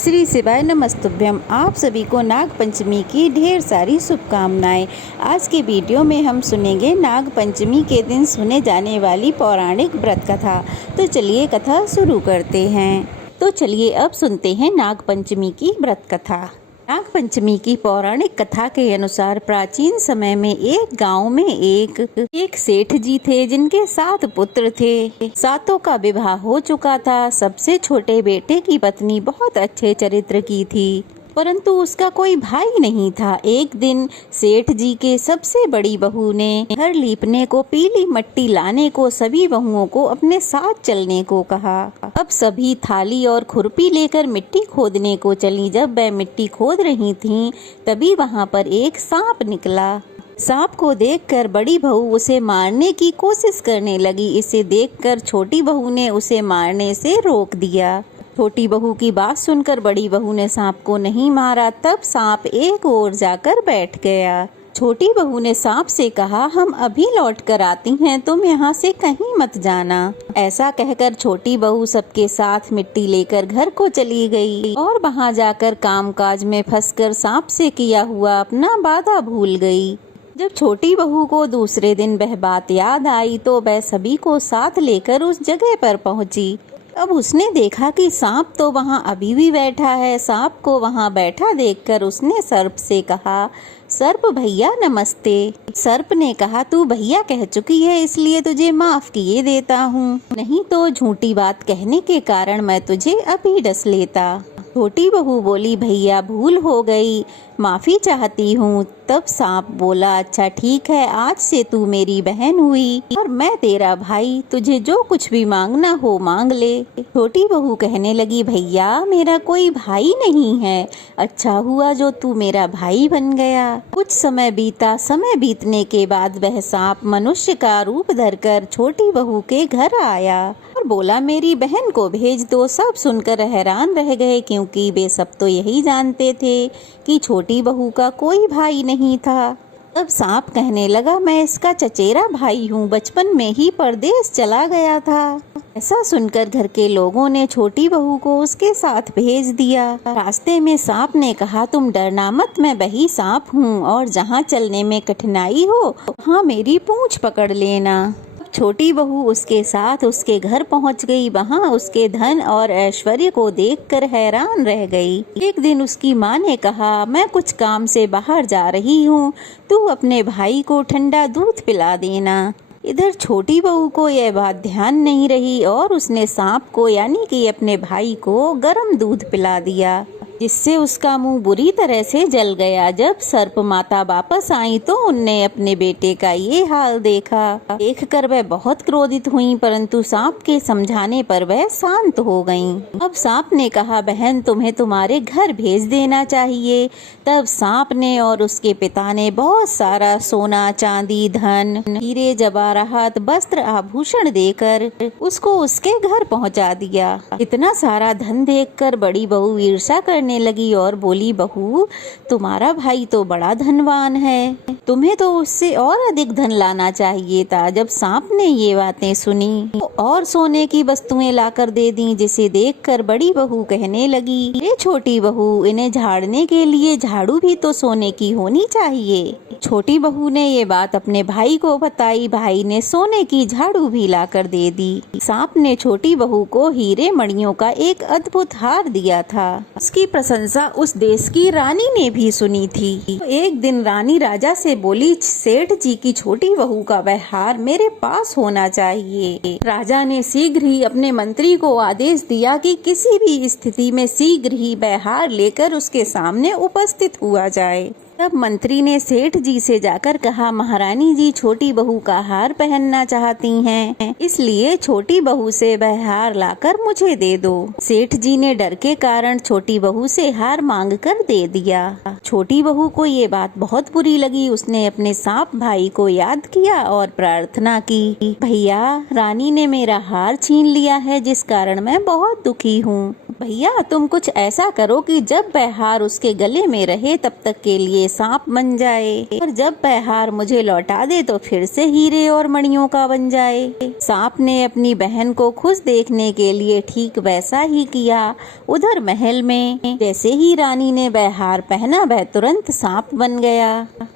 श्री शिवाय नमस्तुभ्यम। आप सभी को नाग पंचमी की ढेर सारी शुभकामनाएं। आज के वीडियो में हम सुनेंगे नाग पंचमी के दिन सुने जाने वाली पौराणिक व्रत कथा। तो चलिए कथा शुरू करते हैं। तो चलिए अब सुनते हैं नाग पंचमी की व्रत कथा। नाग पंचमी की पौराणिक कथा के अनुसार प्राचीन समय में एक गांव में एक सेठ जी थे जिनके 7 पुत्र थे। सातों का विवाह हो चुका था। सबसे छोटे बेटे की पत्नी बहुत अच्छे चरित्र की थी, परंतु उसका कोई भाई नहीं था। एक दिन सेठ जी के सबसे बड़ी बहू ने घर लीपने को, पीली मिट्टी लाने को सभी बहुओं को अपने साथ चलने को कहा। अब सभी थाली और खुरपी लेकर मिट्टी खोदने को चली। जब वह मिट्टी खोद रही थीं, तभी वहां पर एक सांप निकला। सांप को देखकर बड़ी बहू उसे मारने की कोशिश करने लगी। इसे देखकर छोटी बहू ने उसे मारने से रोक दिया। छोटी बहू की बात सुनकर बड़ी बहू ने सांप को नहीं मारा। तब सांप एक ओर जाकर बैठ गया। छोटी बहू ने सांप से कहा, हम अभी लौट कर आती हैं, तुम यहाँ से कहीं मत जाना। ऐसा कहकर छोटी बहू सबके साथ मिट्टी लेकर घर को चली गई और वहाँ जाकर कामकाज में फंसकर सांप से किया हुआ अपना वादा भूल गई। जब छोटी बहू को दूसरे दिन वह बात याद आई तो वह सभी को साथ लेकर उस जगह पर पहुंची। अब उसने देखा कि सांप तो वहाँ अभी भी बैठा है। सांप को वहाँ बैठा देखकर उसने सर्प से कहा, सर्प भैया नमस्ते। सर्प ने कहा, तू भैया कह चुकी है इसलिए तुझे माफ किए देता हूँ, नहीं तो झूठी बात कहने के कारण मैं तुझे अभी डस लेता। छोटी बहू बोली, भैया भूल हो गई, माफी चाहती हूँ। तब सांप बोला, अच्छा ठीक है, आज से तू मेरी बहन हुई और मैं तेरा भाई, तुझे जो कुछ भी मांगना हो मांग ले। छोटी बहू कहने लगी, भैया मेरा कोई भाई नहीं है, अच्छा हुआ जो तू मेरा भाई बन गया। कुछ समय बीता। समय बीतने के बाद वह सांप मनुष्य का रूप धरकर छोटी बहू के घर आया और बोला, मेरी बहन को भेज दो। सब सुनकर हैरान रह गए, क्योंकि वे सब तो यही जानते थे कि छोटी बहू का कोई भाई नहीं था। तब सांप कहने लगा, मैं इसका चचेरा भाई हूँ, बचपन में ही परदेश चला गया था। ऐसा सुनकर घर के लोगों ने छोटी बहू को उसके साथ भेज दिया। रास्ते में सांप ने कहा, तुम डरना मत, मैं वही सांप हूँ और जहाँ चलने में कठिनाई हो वहाँ मेरी पूंछ पकड़ लेना। छोटी बहू उसके साथ उसके घर पहुंच गई। वहां उसके धन और ऐश्वर्य को देखकर हैरान रह गई। एक दिन उसकी माँ ने कहा, मैं कुछ काम से बाहर जा रही हूँ, तू अपने भाई को ठंडा दूध पिला देना। इधर छोटी बहू को यह बात ध्यान नहीं रही और उसने सांप को यानी कि अपने भाई को गर्म दूध पिला दिया, जिससे उसका मुंह बुरी तरह से जल गया। जब सर्प माता वापस आई तो उनने अपने बेटे का ये हाल देखा। देखकर वह बहुत क्रोधित हुई, परंतु सांप के समझाने पर वह शांत हो गईं। अब सांप ने कहा, बहन तुम्हें तुम्हारे घर भेज देना चाहिए। तब सांप ने और उसके पिता ने बहुत सारा सोना, चांदी, धन, हीरे जवाहरात, वस्त्र, आभूषण देकर उसको उसके घर पहुंचा दिया। इतना सारा धन देखकर बड़ी बहू ईर्ष्या करने लगी और बोली, बहू तुम्हारा भाई तो बड़ा धनवान है, तुम्हें तो उससे और अधिक धन लाना चाहिए था। जब सांप ने ये बातें सुनी तो और सोने की वस्तुएं लाकर दे दी, जिसे देखकर बड़ी बहू कहने लगी, ये छोटी बहू, इन्हें झाड़ने के लिए झाड़ू भी तो सोने की होनी चाहिए। छोटी बहू ने ये बात अपने भाई को बताई। भाई ने सोने की झाड़ू भी लाकर दे दी। सांप ने छोटी बहू को हीरे मणियों का एक अद्भुत हार दिया था। उसकी प्रशंसा उस देश की रानी ने भी सुनी थी। तो एक दिन रानी राजा से बोली, सेठ जी की छोटी बहू का वह हार मेरे पास होना चाहिए। राजा ने शीघ्र ही अपने मंत्री को आदेश दिया कि किसी भी स्थिति में शीघ्र ही वह हार लेकर उसके सामने उपस्थित हुआ जाए। तब मंत्री ने सेठ जी से जाकर कहा, महारानी जी छोटी बहू का हार पहनना चाहती हैं, इसलिए छोटी बहू से वह हार लाकर मुझे दे दो। सेठ जी ने डर के कारण छोटी बहू से हार मांग कर दे दिया। छोटी बहू को ये बात बहुत बुरी लगी। उसने अपने सांप भाई को याद किया और प्रार्थना की, भैया रानी ने मेरा हार छीन लिया है, जिस कारण मैं बहुत दुखी हूँ। भैया तुम कुछ ऐसा करो कि जब वह हार उसके गले में रहे तब तक के लिए सांप बन जाए, और जब वह हार मुझे लौटा दे तो फिर से हीरे और मणियों का बन जाए। सांप ने अपनी बहन को खुश देखने के लिए ठीक वैसा ही किया। उधर महल में जैसे ही रानी ने वह हार पहना वह तुरंत सांप बन गया।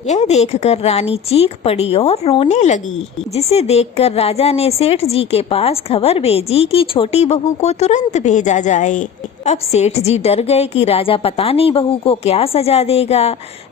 यह देखकर रानी चीख पड़ी और रोने लगी, जिसे देखकर राजा ने सेठ जी के पास खबर भेजी कि छोटी बहू को तुरंत भेजा जाए। अब सेठ जी डर गए कि राजा पता नहीं बहू को क्या सजा देगा।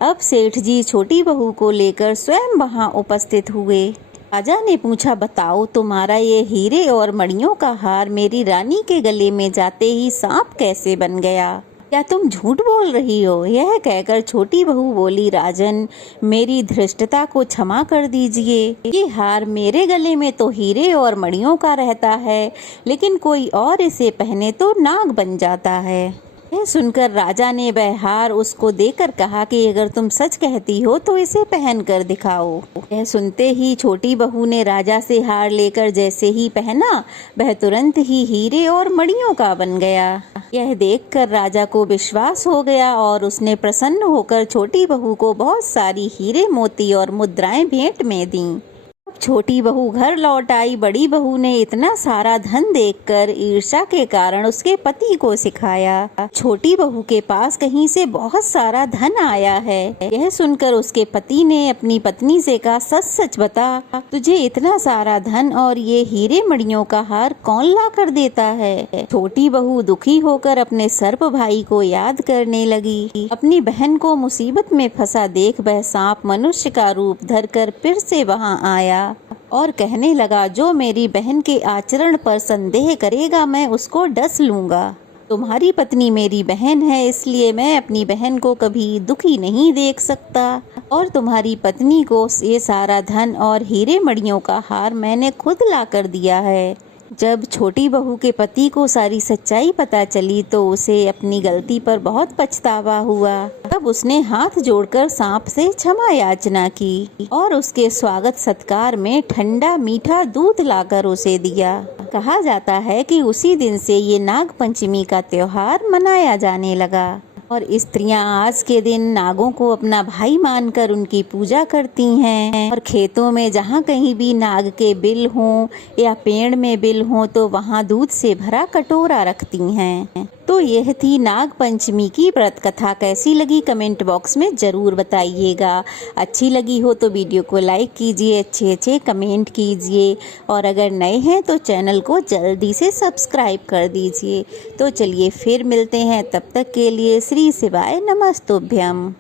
अब सेठ जी छोटी बहू को लेकर स्वयं वहां उपस्थित हुए। राजा ने पूछा, बताओ तुम्हारा ये हीरे और मणियों का हार मेरी रानी के गले में जाते ही सांप कैसे बन गया? क्या तुम झूठ बोल रही हो? यह कहकर छोटी बहू बोली, राजन मेरी धृष्टता को क्षमा कर दीजिए। ये हार मेरे गले में तो हीरे और मणियों का रहता है, लेकिन कोई और इसे पहने तो नाग बन जाता है। यह सुनकर राजा ने वह हार उसको देकर कहा कि अगर तुम सच कहती हो तो इसे पहन कर दिखाओ। यह सुनते ही छोटी बहू ने राजा से हार लेकर जैसे ही पहना वह तुरंत ही हीरे और मणियों का बन गया। यह देखकर राजा को विश्वास हो गया और उसने प्रसन्न होकर छोटी बहू को बहुत सारी हीरे मोती और मुद्राएं भेंट में दी। छोटी बहू घर लौट आई। बड़ी बहू ने इतना सारा धन देखकर ईर्ष्या के कारण उसके पति को सिखाया। छोटी बहू के पास कहीं से बहुत सारा धन आया है। यह सुनकर उसके पति ने अपनी पत्नी से कहा, सच सच बता, तुझे इतना सारा धन और ये हीरे मणियों का हार कौन ला कर देता है? छोटी बहू दुखी होकर अपने सर्प भाई को याद करने लगी। अपनी बहन को मुसीबत में फंसा देख वह सांप मनुष्य का रूप धरकर फिर से वहां आया और कहने लगा, जो मेरी बहन के आचरण पर संदेह करेगा मैं उसको डस लूंगा। तुम्हारी पत्नी मेरी बहन है, इसलिए मैं अपनी बहन को कभी दुखी नहीं देख सकता, और तुम्हारी पत्नी को ये सारा धन और हीरे मणियों का हार मैंने खुद ला कर दिया है। जब छोटी बहू के पति को सारी सच्चाई पता चली तो उसे अपनी गलती पर बहुत पछतावा हुआ। तब उसने हाथ जोड़कर सांप से क्षमा याचना की और उसके स्वागत सत्कार में ठंडा मीठा दूध लाकर उसे दिया। कहा जाता है कि उसी दिन से ये नाग पंचमी का त्योहार मनाया जाने लगा और स्त्रियां आज के दिन नागों को अपना भाई मानकर उनकी पूजा करती हैं और खेतों में जहाँ कहीं भी नाग के बिल हों या पेड़ में बिल हों तो वहाँ दूध से भरा कटोरा रखती हैं। तो यह थी नाग पंचमी की व्रत कथा। कैसी लगी कमेंट बॉक्स में ज़रूर बताइएगा। अच्छी लगी हो तो वीडियो को लाइक कीजिए, अच्छे कमेंट कीजिए और अगर नए हैं तो चैनल को जल्दी से सब्सक्राइब कर दीजिए। तो चलिए फिर मिलते हैं, तब तक के लिए श्री शिवाय नमस्तुभ्यम।